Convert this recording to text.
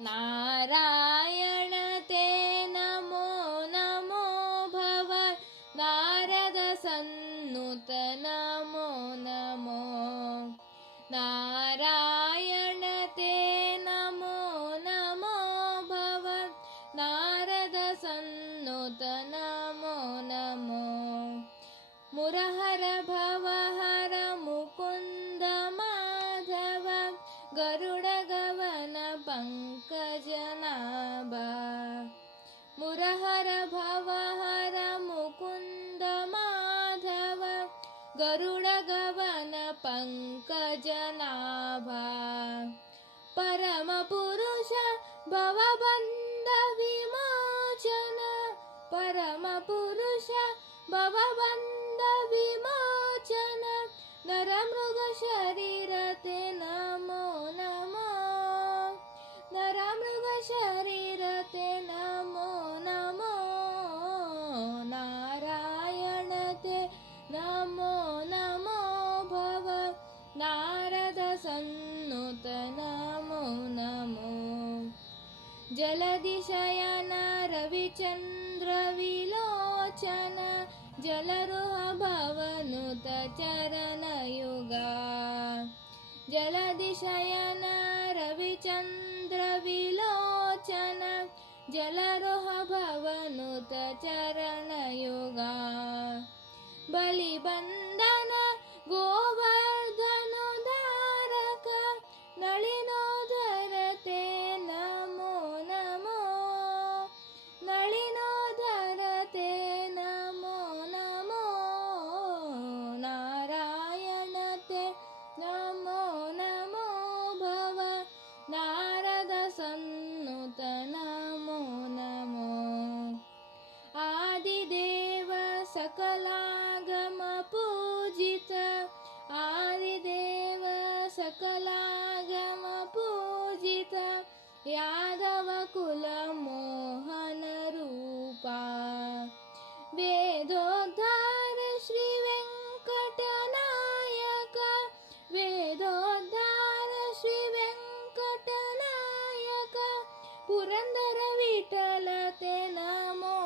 नारायण ते नमो नमो भव नारद सन्नुत नमो नमो नारायण ते नमो नमो भव नारद सन्नुत नमो नमो मुरहर भवहर मुकुन्द माधव गरुडगवन पङ्कजनाभा मुरहर भवहर मुकुन्द माधव गरुडगवन पङ्कजनाभा परमपुरुष भवबन्ध विमोचन परमपुरुष भवबन्ध विमोचन नरमृग शरीर ते नमो नमो नरमृग शरीर ते नमो नमो नारायण ते नमो नमो भव नारद सन्नुत नमो नमो जलदिशयन रविचन्द्र विलोचन जलरुह भवनुत चरणयुगा जलदिशयन रविचन्द्र विलोचन जलरुह भवनुत चरणयुगा बलिबन्धन गोवर्धनोद्धारक नलिनोदर ते नमो नमो नलिनोदर ते नमो नमो नारायण ते नमो नमो भव नारद सन्नुत नमो नमो आदिदेव सकलागम पूजित आदिदेव सकलागम पूजित यादव कुल मोहन रूपा वेदोद्धार श्री वेंकटनायक वेदोद्धार श्री वेंकटनायक पुरंदर विठ्ठल ते नमो